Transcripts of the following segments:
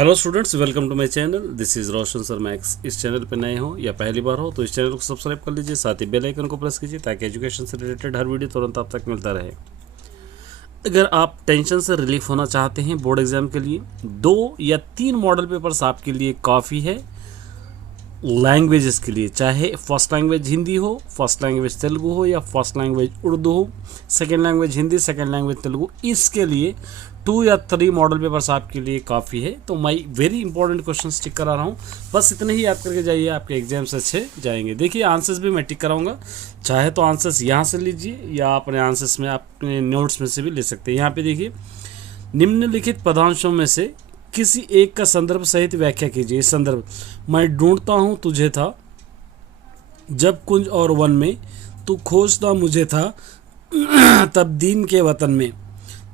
Hello students, welcome to my channel. This is Roshan sir Max. इस channel पर नए हो या पहली बार हो तो इस चैनल को सब्सक्राइब कर लीजिए, साथ ही बेल आइकन को प्रेस कीजिए ताकि एजुकेशन से रिलेटेड हर वीडियो तुरंत आप तक मिलता रहे। अगर आप टेंशन से रिलीफ होना चाहते हैं बोर्ड एग्जाम के लिए, 2 या 3 मॉडल पेपर्स आपके लिए काफ़ी है। लैंग्वेजेस के लिए, चाहे फर्स्ट लैंग्वेज हिंदी हो, फर्स्ट लैंग्वेज तेलुगु हो या फर्स्ट लैंग्वेज उर्दू हो, second language Hindi, second language Telugu, इसके लिए 2 या 3 मॉडल पेपर्स आपके लिए काफ़ी है। तो मैं वेरी इंपॉर्टेंट क्वेश्चन टिक करा रहा हूँ, बस इतने ही याद करके जाइए, आपके एग्जाम्स अच्छे जाएंगे। देखिए आंसर्स भी मैं टिक कराऊंगा, चाहे तो आंसर्स यहाँ से लीजिए या अपने आंसर्स में अपने नोट्स में से भी ले सकते हैं। यहाँ पे देखिए, निम्नलिखित पदांशों में से किसी एक का संदर्भ सहित व्याख्या कीजिए। संदर्भ, मैं ढूंढता हूँ तुझे था जब कुंज और वन में, तू खोजता मुझे था तब दीन के वतन में,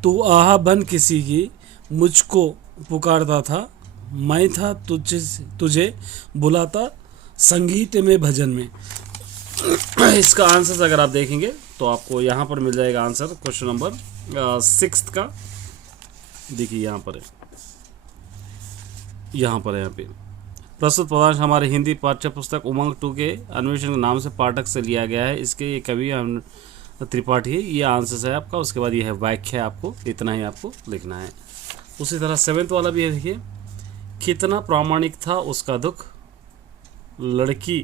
तू आहा बन किसी की मुझको पुकारता था, मैं था तुझे बुलाता संगीत में भजन में। इसका आंसर अगर आप देखेंगे तो आपको यहाँ पर मिल जाएगा आंसर क्वेश्चन नंबर 6 का। देखिए यहाँ पर है, यहाँ पे प्रस्तुत पदांश हमारे हिंदी पाठ्य पुस्तक उमंग 2 के अन्वेषण के नाम से पाठक से लिया गया है। इसके ये कवि त्रिपाठी है, ये आंसर है आपका। उसके बाद ये है व्याख्या, आपको इतना ही आपको लिखना है। उसी तरह 7th वाला भी है, देखिए, कितना प्रामाणिक था उसका दुख, लड़की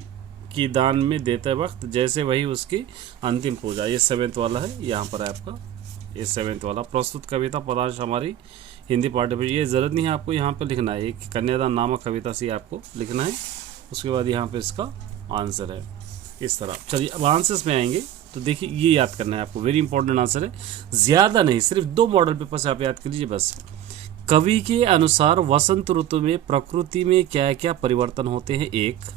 की दान में देते वक्त जैसे वही उसकी अंतिम पूजा। ये 7th वाला है, यहाँ पर है आपका ये 7th वाला। प्रस्तुत कविता पदांश हमारी हिंदी पाठ्य पर, ये ज़रूरत नहीं है आपको यहाँ पर लिखना है, एक कन्यादान नामक कविता से आपको लिखना है। उसके बाद यहाँ पे इसका आंसर है इस तरह। चलिए अब आंसर्स में आएंगे तो देखिए, ये याद करना है आपको, वेरी इंपॉर्टेंट आंसर है, ज़्यादा नहीं, सिर्फ 2 मॉडल पेपर से आप याद कर लीजिए बस। कवि के अनुसार वसंत ऋतु में प्रकृति में क्या क्या परिवर्तन होते हैं। 1,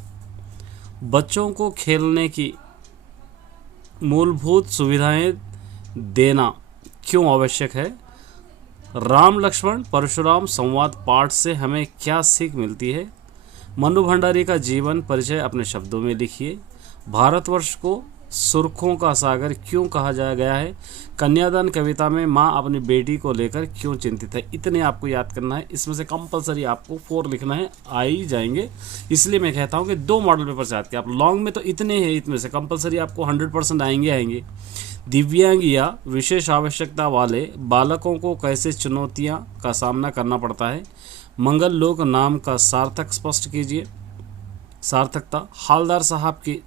बच्चों को खेलने की मूलभूत सुविधाएं देना क्यों आवश्यक है। राम लक्ष्मण परशुराम संवाद पाठ से हमें क्या सीख मिलती है। मनु भंडारी का जीवन परिचय अपने शब्दों में लिखिए। भारतवर्ष को सुर्खों का सागर क्यों कहा जाया गया है। कन्यादान कविता में माँ अपनी बेटी को लेकर क्यों चिंतित है। इतने आपको याद करना है, इसमें से कंपलसरी आपको 4 लिखना है, आ ही जाएंगे। इसलिए मैं कहता हूँ कि 2 मॉडल पेपर से याद किया आप। लॉन्ग में तो इतने हैं, इतने से कंपलसरी आपको 100% आएंगे। दिव्यांग या विशेष आवश्यकता वाले बालकों को कैसे चुनौतियां का सामना करना पड़ता है। मंगल लोक नाम का सार्थक स्पष्ट कीजिए। सार्थकता, हालदार साहब की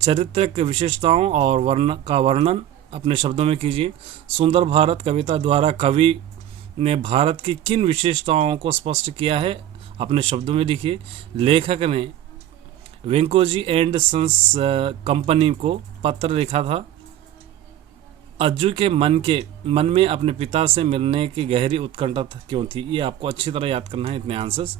चारित्रिक विशेषताओं और वर्णन अपने शब्दों में कीजिए। सुंदर भारत कविता द्वारा कवि ने भारत की किन विशेषताओं को स्पष्ट किया है, अपने शब्दों में लिखिए। लेखक ने वेंकोजी एंड सन्स कंपनी को पत्र लिखा था। अज्जू के मन में अपने पिता से मिलने की गहरी उत्कंठा क्यों थी। ये आपको अच्छी तरह याद करना है, इतने आंसर्स।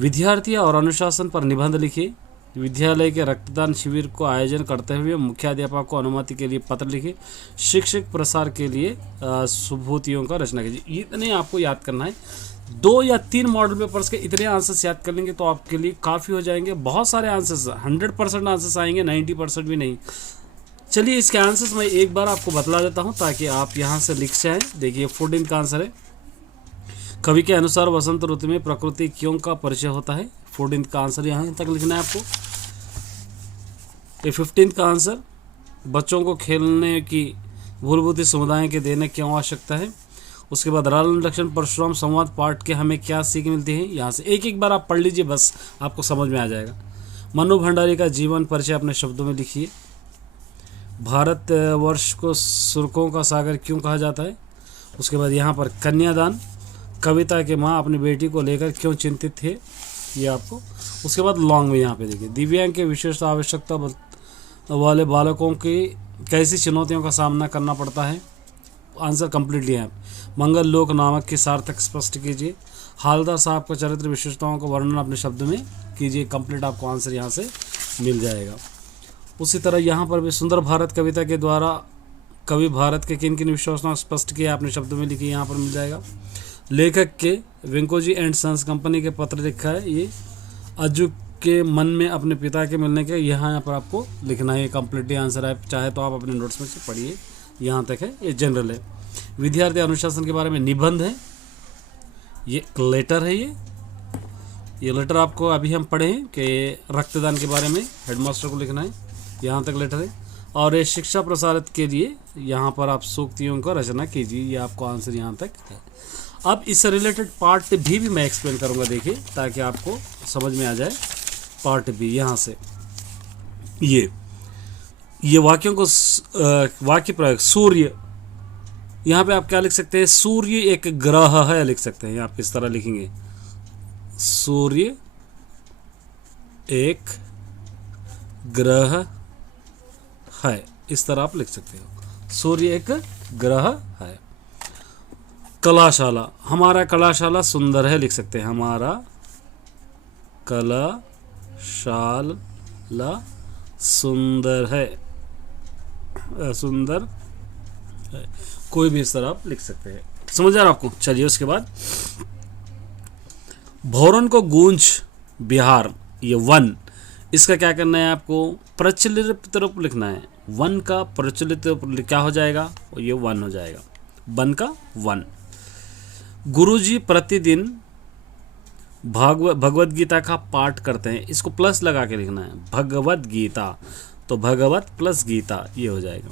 विद्यार्थी और अनुशासन पर निबंध लिखिए। विद्यालय के रक्तदान शिविर को आयोजन करते हुए मुख्याध्यापक को अनुमति के लिए पत्र लिखे। शिक्षक प्रसार के लिए सुभूतियों का रचना कीजिए। इतने आपको याद करना है। 2 या 3 मॉडल पेपर्स के इतने आंसर्स याद कर लेंगे तो आपके लिए काफ़ी हो जाएंगे। बहुत सारे आंसर्स, 100% आंसर्स आएंगे, 90% भी नहीं। चलिए इसके आंसर्स मैं एक बार आपको बतला देता हूं ताकि आप यहां से लिख जाएं। देखिए 14 का आंसर है, कवि के अनुसार वसंत ऋतु में प्रकृति क्यों का परिचय होता है। 14 का आंसर यहां तक लिखना है आपको। ये 15 का आंसर, बच्चों को खेलने की मूलभूत सुविधाएं के देने क्यों आवश्यकता है। उसके बाद राम लक्ष्मण परशुराम संवाद पाठ के हमें क्या सीख मिलती है। यहाँ से एक बार आप पढ़ लीजिए, बस आपको समझ में आ जाएगा। मनु भंडारी का जीवन परिचय अपने शब्दों में लिखिए। भारतवर्ष को सुर्खों का सागर क्यों कहा जाता है। उसके बाद यहाँ पर कन्यादान कविता के माँ अपनी बेटी को लेकर क्यों चिंतित थे, ये आपको। उसके बाद लॉन्ग में यहाँ पे देखिए, दिव्यांग के विशेष आवश्यकता वाले बालकों की कैसी चुनौतियों का सामना करना पड़ता है। आंसर कंप्लीटली है। मंगल लोक नामक की सार्थक स्पष्ट कीजिए। हालदार साहब का चरित्र विशेषताओं का वर्णन अपने शब्द में कीजिए। कंप्लीट आपको आंसर यहाँ से मिल जाएगा। उसी तरह यहाँ पर भी सुंदर भारत कविता के द्वारा कवि भारत के किन किन विशेषताओं स्पष्ट किया अपने शब्दों में लिखिए, यहाँ पर मिल जाएगा। लेखक के वेंकोजी एंड सन्स कंपनी के पत्र लिखा है। ये अज्जू के मन में अपने पिता के मिलने के, यहाँ पर आपको लिखना है। कंप्लीटली आंसर है, चाहे तो आप अपने नोट्स में से पढ़िए, यहाँ तक है, ये जनरल है। विद्यार्थी अनुशासन के बारे में निबंध है। ये लेटर है, ये लेटर आपको अभी हम पढ़े हैं कि रक्तदान के बारे में हेडमास्टर को लिखना है, यहाँ तक लेटर है। और ये शिक्षा प्रसारित के लिए यहाँ पर आप सूक्तियों का रचना कीजिए, ये आपको आंसर यहाँ तक है। अब इससे रिलेटेड पार्ट भी मैं एक्सप्लेन करूँगा, देखिए, ताकि आपको समझ में आ जाए। पार्ट भी यहाँ से ये वाक्यों को वाक्य प्रयोग। सूर्य, यहाँ पे आप क्या लिख सकते हैं, सूर्य एक ग्रह है लिख सकते हैं, आप इस तरह लिखेंगे, सूर्य एक ग्रह है, इस तरह आप लिख सकते हो, सूर्य एक ग्रह है। कलाशाला, हमारा कलाशाला सुंदर है लिख सकते हैं, हमारा कलाशाला सुंदर है, सुंदर है, कोई भी इस तरह आप लिख सकते हैं। समझ आ रहा आपको? चलिए उसके बाद भौरन को गूंज बिहार, ये वन, इसका क्या करना है आपको, प्रचलित रूप लिखना है। वन का प्रचलित रूप क्या हो जाएगा, ये वन हो जाएगा, वन का वन। गुरुजी प्रतिदिन भगवत गीता का पाठ करते हैं, इसको प्लस लगा के लिखना है, भगवत गीता, तो भगवत प्लस गीता, ये हो जाएगा।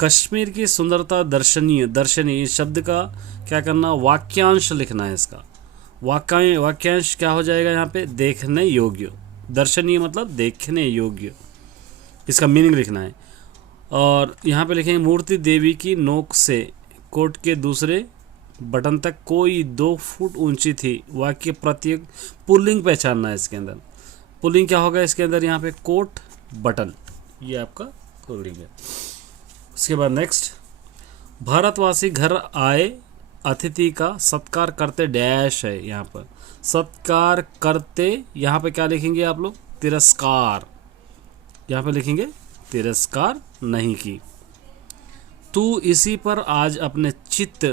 कश्मीर की सुंदरता दर्शनीय, दर्शनीय शब्द का क्या करना, वाक्यांश लिखना है, इसका वाक्यांश क्या हो जाएगा यहाँ पे, देखने योग्य, दर्शनीय मतलब देखने योग्य, इसका मीनिंग लिखना है। और यहाँ पे लिखेंगे मूर्ति देवी की नोक से कोट के दूसरे बटन तक कोई 2 फुट ऊंची थी, वाक्य प्रत्येक पुल्लिंग पहचानना है इसके अंदर। पुल्लिंग क्या होगा इसके अंदर, यहाँ पे कोट बटन, ये आपका पुल्लिंग है। उसके बाद नेक्स्ट, भारतवासी घर आए अतिथि का सत्कार करते डैश है, यहाँ पर सत्कार करते, यहाँ पे क्या लिखेंगे आप लोग, तिरस्कार, यहाँ पे लिखेंगे तिरस्कार नहीं की। तू इसी पर आज अपने चित्त,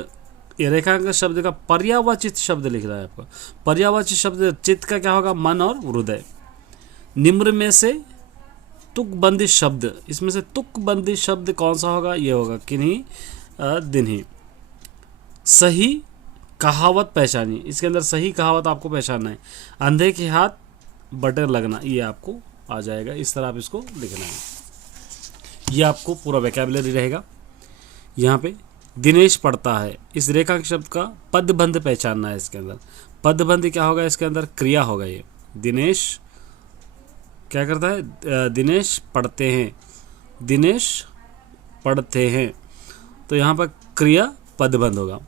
ये रेखांकन शब्द का पर्यायवाची शब्द लिख रहा है आपको, पर्यायवाची शब्द चित्त का क्या होगा, मन और हृदय। निम्न में से तुकबंदी शब्द, इसमें से तुकबंदी शब्द कौन सा होगा, ये होगा किन्हीं दिन ही। सही कहावत पहचानी, इसके अंदर सही कहावत आपको पहचानना है, अंधे के हाथ बटर लगना, ये आपको आ जाएगा, इस तरह आप इसको लिखना है, ये आपको पूरा वोकैबुलरी रहेगा। यहाँ पे दिनेश पढ़ता है, इस रेखांक शब्द का पदबंध पहचानना है, इसके अंदर पदबंध क्या होगा, इसके अंदर क्रिया होगा, ये दिनेश क्या करता है, दिनेश पढ़ते हैं, दिनेश पढ़ते हैं, तो यहाँ पर क्रिया पदबंध होगा।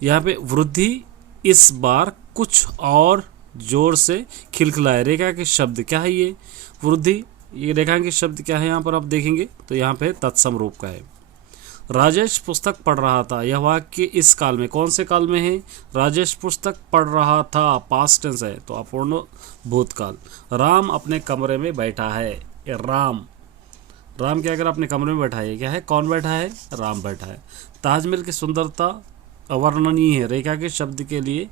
यहाँ पे वृद्धि इस बार कुछ और जोर से खिलखिलाए, रेखा के शब्द क्या है, ये वृद्धि, ये रेखा के शब्द क्या है, यहाँ पर आप देखेंगे तो यहाँ पे तत्सम रूप का है। राजेश पुस्तक पढ़ रहा था, यह वाक्य इस काल में, कौन से काल में है, राजेश पुस्तक पढ़ रहा था, पास्ट टेंस है, तो अपूर्ण भूतकाल। राम अपने कमरे में बैठा है, ये राम क्या अगर अपने कमरे में बैठा है, क्या है, कौन बैठा है, राम बैठा है। ताजमहल की सुंदरता अवर्णनीय है, रेखा के शब्द के लिए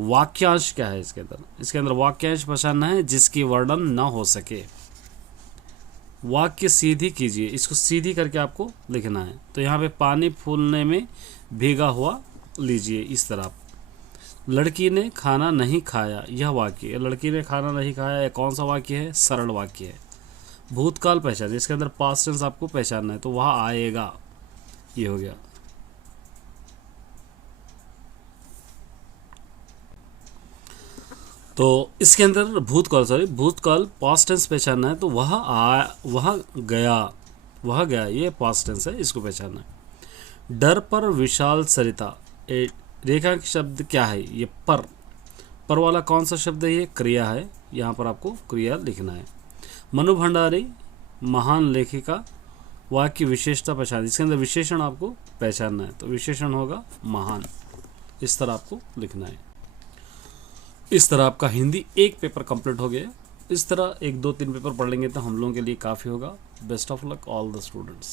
वाक्यांश क्या है, इसके अंदर वाक्यांश पहचानना है जिसकी वर्णन न हो सके। वाक्य सीधी कीजिए, इसको सीधी करके आपको लिखना है, तो यहाँ पे पानी फूलने में भीगा हुआ लीजिए, इस तरह। लड़की ने खाना नहीं खाया, यह वाक्य, लड़की ने खाना नहीं खाया, यह कौन सा वाक्य है, सरल वाक्य है। भूतकाल पहचान, इसके अंदर पास्ट टेंस आपको पहचानना है, तो वह आएगा, ये हो गया। तो इसके अंदर भूतकाल पास्ट टेंस पहचानना है, तो वह गया, ये पास्ट टेंस है, इसको पहचानना है। डर पर विशाल सरिता, रेखा के शब्द क्या है, ये पर वाला कौन सा शब्द है, ये क्रिया है, यहाँ पर आपको क्रिया लिखना है। मनु भंडारी महान लेखिका, वाक्य विशेषता पहचान, इसके अंदर विशेषण आपको पहचानना है, तो विशेषण होगा महान, इस तरह आपको लिखना है। इस तरह आपका हिंदी एक पेपर कंप्लीट हो गया। इस तरह 1 2 3 पेपर पढ़ लेंगे तो हम लोगों के लिए काफ़ी होगा। Best of luck all the students.